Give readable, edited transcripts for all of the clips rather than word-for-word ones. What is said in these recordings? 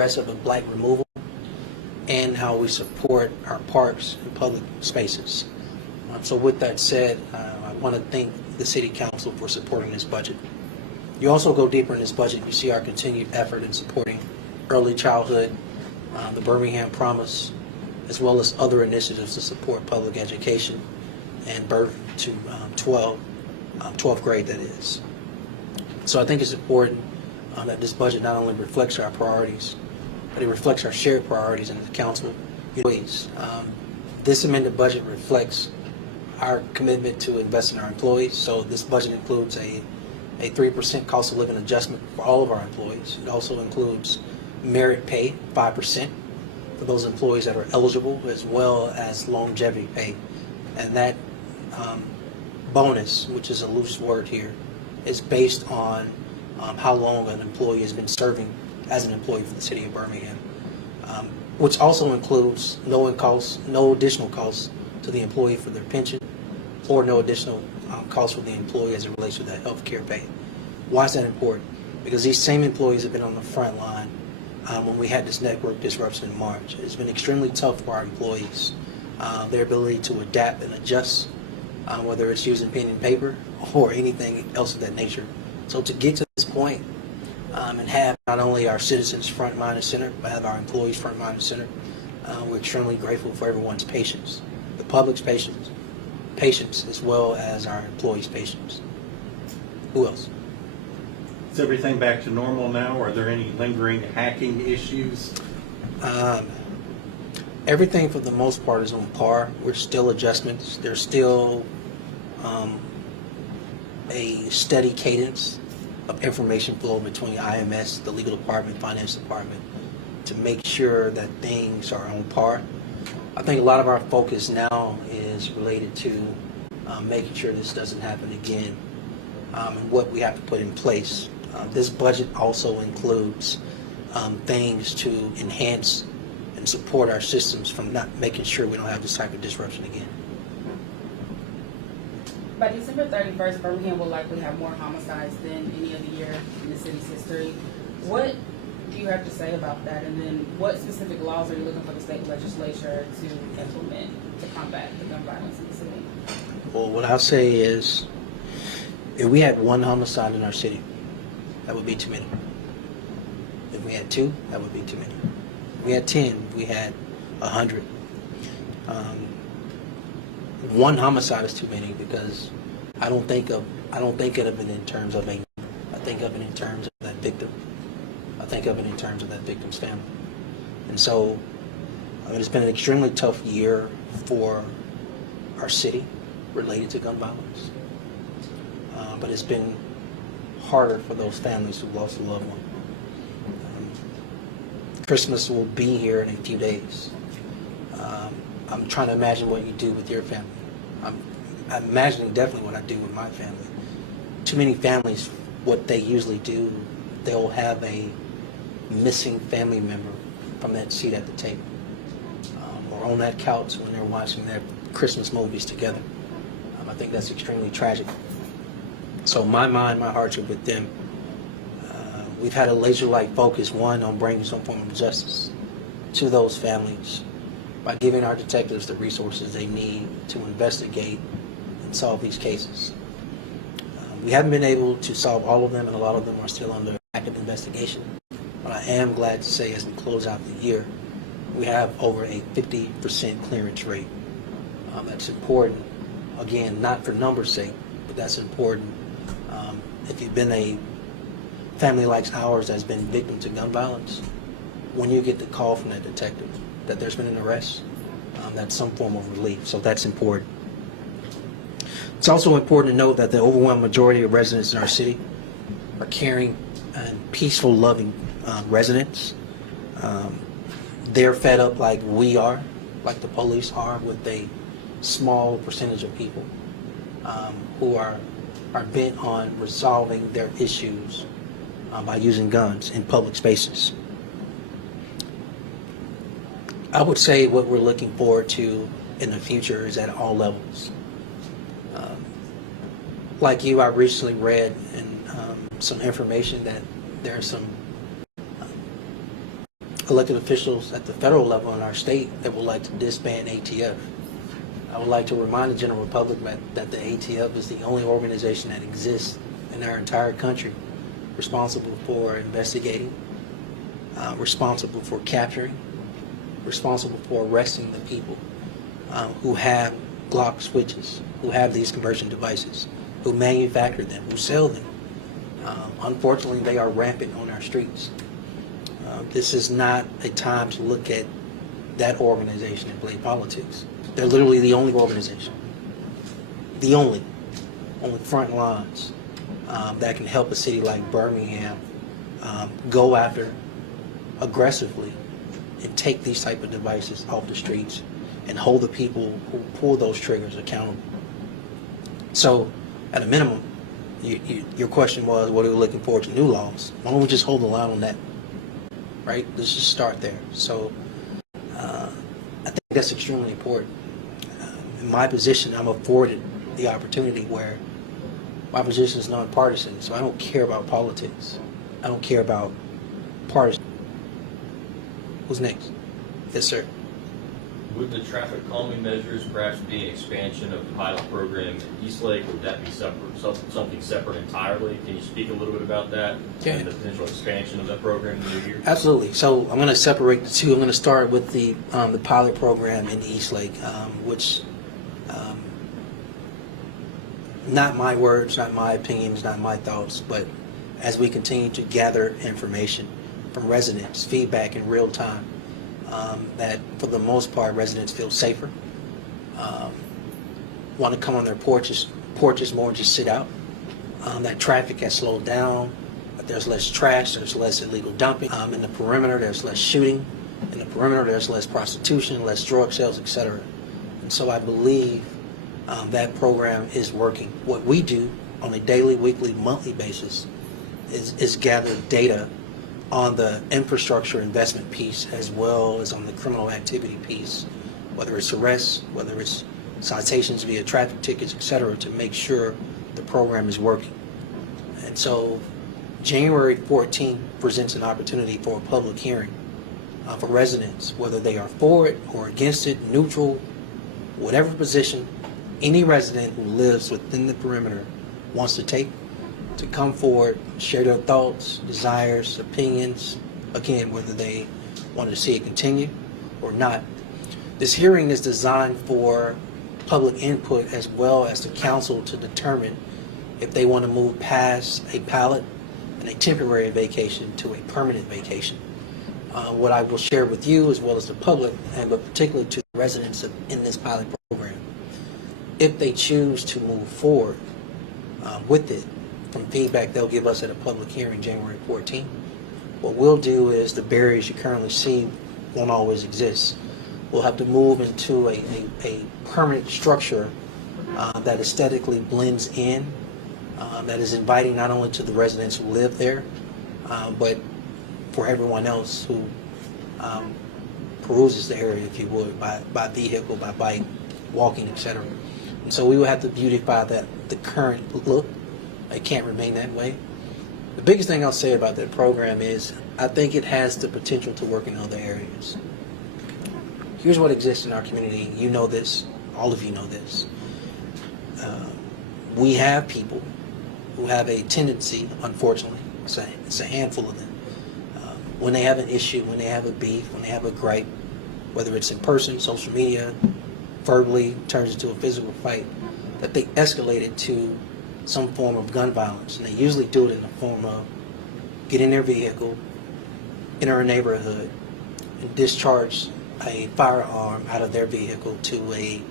aggressive of blight removal and how we support our parks and public spaces. So with that said, I want to thank the City Council for supporting this budget. You also go deeper in this budget, you see our continued effort in supporting early childhood, the Birmingham Promise, as well as other initiatives to support public education and birth to 12th grade, that is. So I think it's important that this budget not only reflects our priorities, but it reflects our shared priorities in the council employees. This amended budget reflects our commitment to invest in our employees. So this budget includes a 3% cost of living adjustment for all of our employees. It also includes merit pay, 5%, for those employees that are eligible, as well as longevity pay. And that bonus, which is a loose word here, is based on how long an employee has been serving as an employee for the City of Birmingham, which also includes no additional costs to the employee for their pension, or no additional costs for the employee as it relates to that health care pay. Why is that important? Because these same employees have been on the front line when we had this network disruption in March. It's been extremely tough for our employees, their ability to adapt and adjust, whether it's using pen and paper or anything else of that nature. So to get to this point and have not only our citizens front, mind, and center, but have our employees front, mind, and center, we're extremely grateful for everyone's patience, the public's patience, as well as our employees' patience. Who else? Is everything back to normal now? Are there any lingering hacking issues? Everything for the most part is on par. We're still adjustments. There's still a steady cadence of information flow between IMS, the legal department, finance department, to make sure that things are on par. I think a lot of our focus now is related to making sure this doesn't happen again, and what we have to put in place. This budget also includes things to enhance and support our systems from not making sure we don't have this type of disruption again. By December 31st, Birmingham will likely have more homicides than any other year in the city's history. What do you have to say about that? And then what specific laws are you looking for the state legislature to implement to combat the gun violence in the city? Well, what I'll say is, if we had one homicide in our city, that would be too many. If we had two, that would be too many. If we had 10, we had 100. One homicide is too many because I don't think of it in terms of I think of it in terms of that victim. I think of it in terms of that victim's family. And so it's been an extremely tough year for our city related to gun violence. But it's been harder for those families who lost a loved one. Christmas will be here in a few days. I'm trying to imagine what you do with your family. I'm imagining definitely what I do with my family. Too many families, what they usually do, they'll have a missing family member from that seat at the table, or on that couch when they're watching their Christmas movies together. I think that's extremely tragic. So my hearts are with them. We've had a laser-like focus, one, on bringing some form of justice to those families by giving our detectives the resources they need to investigate and solve these cases. We haven't been able to solve all of them, and a lot of them are still under active investigation. But I am glad to say, as we close out the year, we have over a 50% clearance rate. That's important. Again, not for numbers' sake, but that's important. If you've been a family like ours that's been victim to gun violence, when you get the call from that detective that there's been an arrest, that's some form of relief. So that's important. It's also important to note that the overwhelming majority of residents in our city are caring and peaceful, loving residents. They're fed up like we are, like the police are, with a small percentage of people who are bent on resolving their issues by using guns in public spaces. I would say what we're looking forward to in the future is at all levels. Like you, I recently read some information that there are some elected officials at the federal level in our state that would like to disband ATF. I would like to remind the general public that the ATF is the only organization that exists in our entire country responsible for investigating, responsible for capturing, responsible for arresting the people who have Glock switches, who have these conversion devices, who manufacture them, who sell them. Unfortunately, they are rampant on our streets. This is not a time to look at that organization and play politics. They're literally the only organization, the only on the front lines that can help a city like Birmingham go after aggressively and take these type of devices off the streets and hold the people who pull those triggers accountable. So, at a minimum, your question was, what are we looking forward to new laws? Why don't we just hold the line on that? Right? Let's just start there. So, I think that's extremely important. In my position, I'm afforded the opportunity where my position is nonpartisan, so I don't care about politics. I don't care about partisan. Who's next? Yes, sir. Would the traffic calming measures perhaps be an expansion of the pilot program in Eastlake? Would that be something separate entirely? Can you speak a little bit about that and the potential expansion of that program in the new year? Absolutely. So I'm going to separate the two. I'm going to start with the pilot program in Eastlake, which not my words, not my opinions, not my thoughts, but as we continue to gather information from residents, feedback in real time, that for the most part residents feel safer, want to come on their porches more and just sit out, that traffic has slowed down, that there's less trash, there's less illegal dumping, in the perimeter there's less shooting, in the perimeter there's less prostitution, less drug sales, etc. And so I believe that program is working. What we do on a daily, weekly, monthly basis is gather data on the infrastructure investment piece as well as on the criminal activity piece, whether it's arrests, whether it's citations via traffic tickets, etc., to make sure the program is working. And so January 14th presents an opportunity for a public hearing for residents, whether they are for it or against it, neutral, whatever position any resident who lives within the perimeter wants to take, to come forward, share their thoughts, desires, opinions, again, whether they want to see it continue or not. This hearing is designed for public input as well as the council to determine if they want to move past a pilot and a temporary vacation to a permanent vacation. What I will share with you as well as the public, and but particularly to the residents in this pilot program, if they choose to move forward with it, from feedback they'll give us at a public hearing January 14th, what we'll do is the barriers you currently see won't always exist. We'll have to move into a permanent structure that aesthetically blends in, that is inviting not only to the residents who live there, but for everyone else who peruses the area, if you would, by vehicle, by bike, walking, etc. And so we will have to beautify the current look. It can't remain that way. The biggest thing I'll say about that program is I think it has the potential to work in other areas. Here's what exists in our community. You know this. All of you know this. We have people who have a tendency, unfortunately, it's a handful of them, when they have an issue, when they have a beef, when they have a gripe, whether it's in person, social media, verbally, turns into a physical fight, that they escalate it to some form of gun violence. And they usually do it in the form of get in their vehicle, enter a neighborhood, and discharge a firearm out of their vehicle to a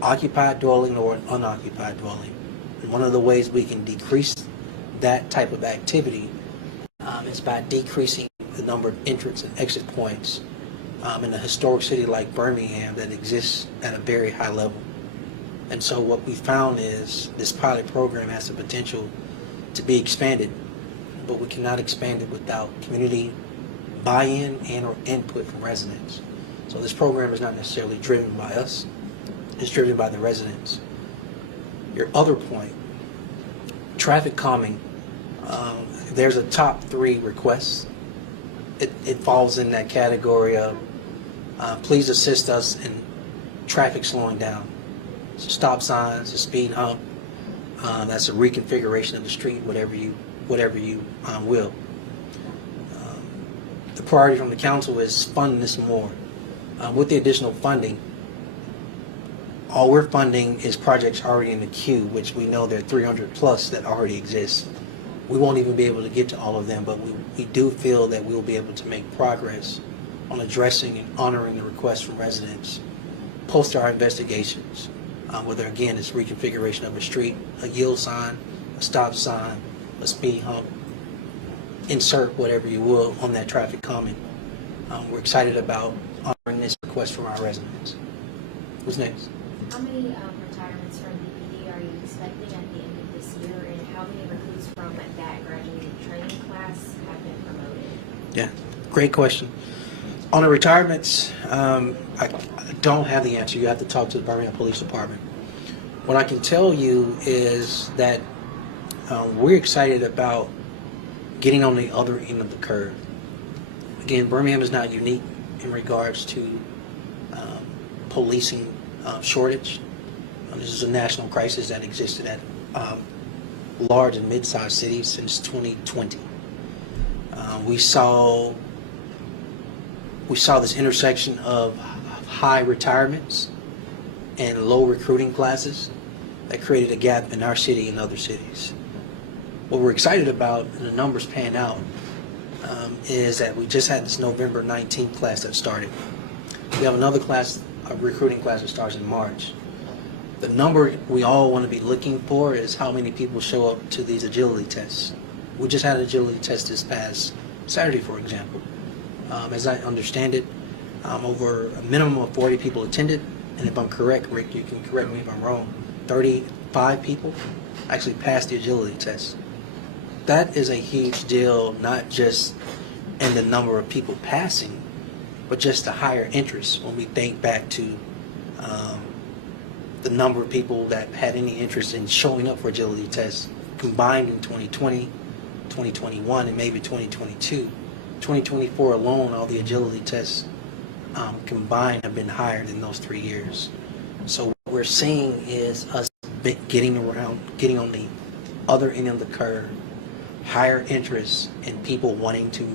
occupied dwelling or an unoccupied dwelling. And one of the ways we can decrease that type of activity is by decreasing the number of entrance and exit points in a historic city like Birmingham that exists at a very high level. And so what we found is this pilot program has the potential to be expanded, but we cannot expand it without community buy-in and or input from residents. So this program is not necessarily driven by us, it's driven by the residents. Your other point, traffic calming, there's a top 3 requests it falls in that category of please assist us in traffic slowing down. So stop signs, a speed hump, that's a reconfiguration of the street, whatever you will. The priority from the council is funding this more. With the additional funding, all we're funding is projects already in the queue, which we know there are 300 plus that already exist. We won't even be able to get to all of them, but we do feel that we'll be able to make progress on addressing and honoring the requests from residents post our investigations, whether again it's reconfiguration of a street, a yield sign, a stop sign, a speed hump, insert whatever you will on that traffic calming. We're excited about honoring this request from our residents. Who's next? How many retirements from BPD are you expecting at the end of this year, and how many recruits from that graduating training class have been promoted? Yeah, great question. On the retirements, I don't have the answer. You have to talk to the Birmingham Police Department. What I can tell you is that we're excited about getting on the other end of the curve. Again, Birmingham is not unique in regards to policing shortage. This is a national crisis that existed at large and mid-sized cities since 2020. We saw this intersection of high retirements and low recruiting classes that created a gap in our city and other cities. What we're excited about, and the numbers pan out, is that we just had this November 19th class that started. We have another class, a recruiting class that starts in March. The number we all want to be looking for is how many people show up to these agility tests. We just had an agility test this past Saturday, for example. As I understand it, over a minimum of 40 people attended, and if I'm correct, Rick, you can correct me if I'm wrong, 35 people actually passed the agility test. That is a huge deal, not just in the number of people passing, but just the higher interest when we think back to the number of people that had any interest in showing up for agility tests combined in 2020, 2021, and maybe 2022. 2024 alone, all the agility tests combined have been higher than those 3 years. So what we're seeing is us getting on the other end of the curve, higher interest in people wanting to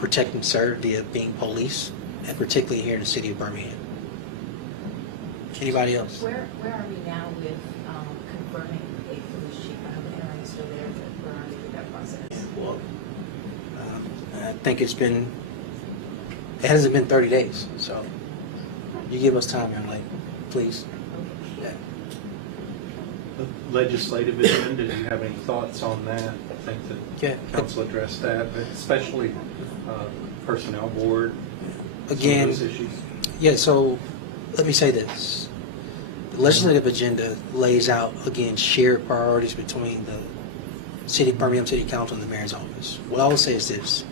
protect and serve via being police, and particularly here in the city of Birmingham. Anybody else? Where are we now with confirming a police chief? I know the interim is still there, but where are we with that process? Well, I think it hasn't been 30 days, so you give us time, young lady, please. Yeah. The legislative agenda, do you have any thoughts on that? I think the council addressed that, but especially personnel board, Again, some of those issues. Yeah, so let me say this. The legislative agenda lays out, again, shared priorities between the Birmingham City Council and the mayor's office. What I will say is this.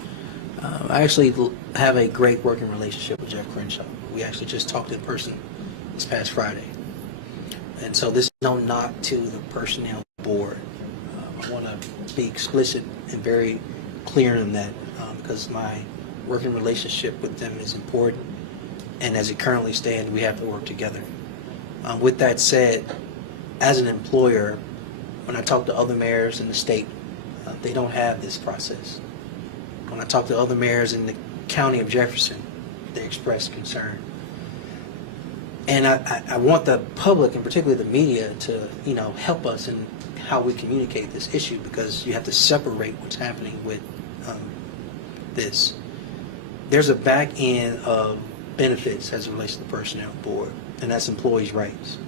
I actually have a great working relationship with Jeff Crenshaw. We actually just talked in person this past Friday. And so this is no knock to the personnel board. I want to be explicit and very clear on that because my working relationship with them is important. And as it currently stands, we have to work together. With that said, as an employer, when I talk to other mayors in the state, they don't have this process. When I talk to other mayors in the county of Jefferson, they express concern. And I want the public, and particularly the media, to help us in how we communicate this issue, because you have to separate what's happening with this. There's a back end of benefits as it relates to the personnel board, and that's employees' rights.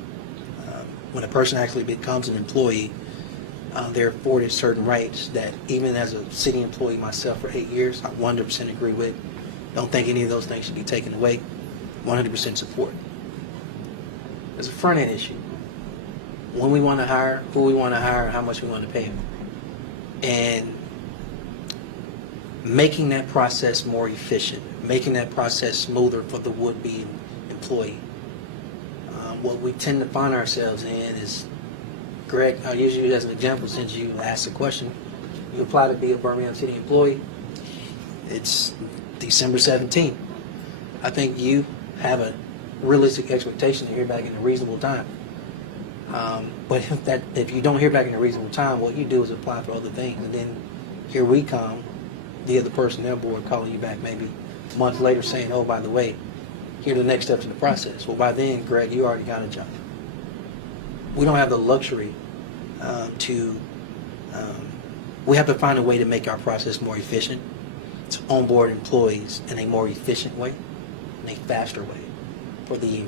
When a person actually becomes an employee, they're afforded certain rights that even as a city employee myself for 8 years, I 100% agree with. Don't think any of those things should be taken away. 100% support. There's a front end issue. When we want to hire, who we want to hire, how much we want to pay them. And making that process more efficient, making that process smoother for the would-be employee. What we tend to find ourselves in is, Greg, I'll use you as an example since you asked the question. You apply to be a Birmingham City employee. It's December 17th. I think you have a realistic expectation to hear back in a reasonable time. But if you don't hear back in a reasonable time, what you do is apply for other things, and then here we come, the other personnel board calling you back maybe a month later saying, oh, by the way, here are the next steps in the process. Well, by then, Greg, you already got a job. We don't have the luxury we have to find a way to make our process more efficient, to onboard employees in a more efficient way, in a faster way, for the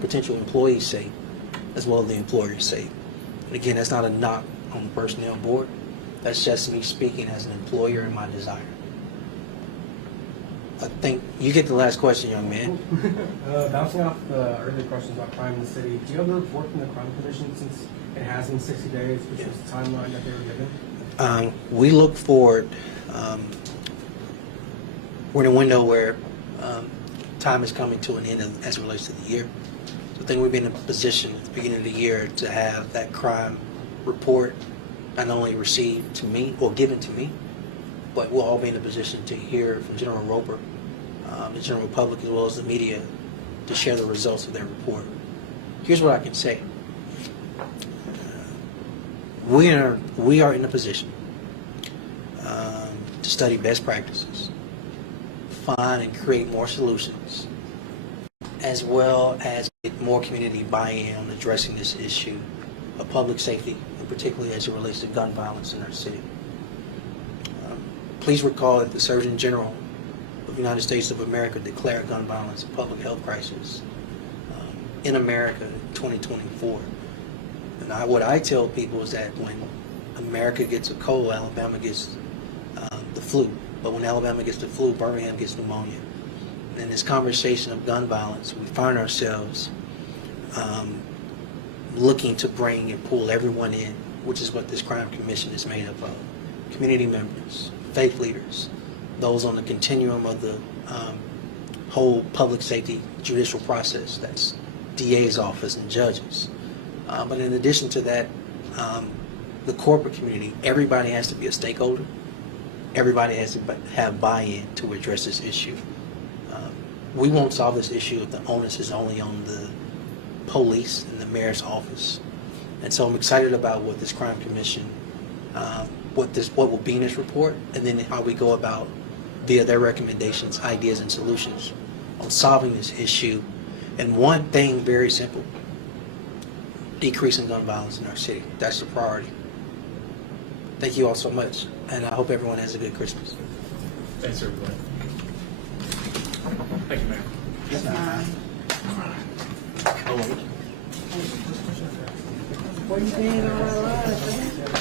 potential employee's sake, as well as the employer's sake. And again, that's not a knock on the personnel board. That's just me speaking as an employer and my desire. I think you get the last question, young man. Bouncing off the earlier questions about crime in the city, do you have a report from the crime commission since it has been 60 days, which was the timeline that they were given? We look forward. We're in a window where time is coming to an end as it relates to the year. So I think we've been in a position at the beginning of the year to have that crime report not only received to me or given to me, but we'll all be in a position to hear from General Roper, the general public, as well as the media, to share the results of their report. Here's what I can say. We are in a position to study best practices, find and create more solutions, as well as get more community buy-in on addressing this issue of public safety, and particularly as it relates to gun violence in our city. Please recall that the Surgeon General of the United States of America declared gun violence a public health crisis in America in 2024. And what I tell people is that when America gets a cold, Alabama gets the flu. But when Alabama gets the flu, Birmingham gets pneumonia. And in this conversation of gun violence, we find ourselves looking to bring and pull everyone in, which is what this crime commission is made up of. Community members, faith leaders, those on the continuum of the whole public safety judicial process. That's DA's office and judges. But in addition to that, the corporate community, everybody has to be a stakeholder. Everybody has to have buy-in to address this issue. We won't solve this issue if the onus is only on the police and the mayor's office. And so I'm excited about what this crime commission, what will be in this report, and then how we go about, via their recommendations, ideas, and solutions on solving this issue. And one thing very simple: decreasing gun violence in our city. That's the priority. Thank you all so much, and I hope everyone has a good Christmas. Thanks, everybody. Thank you, Mayor. Yes, ma'am. Oh, wait. What do you think?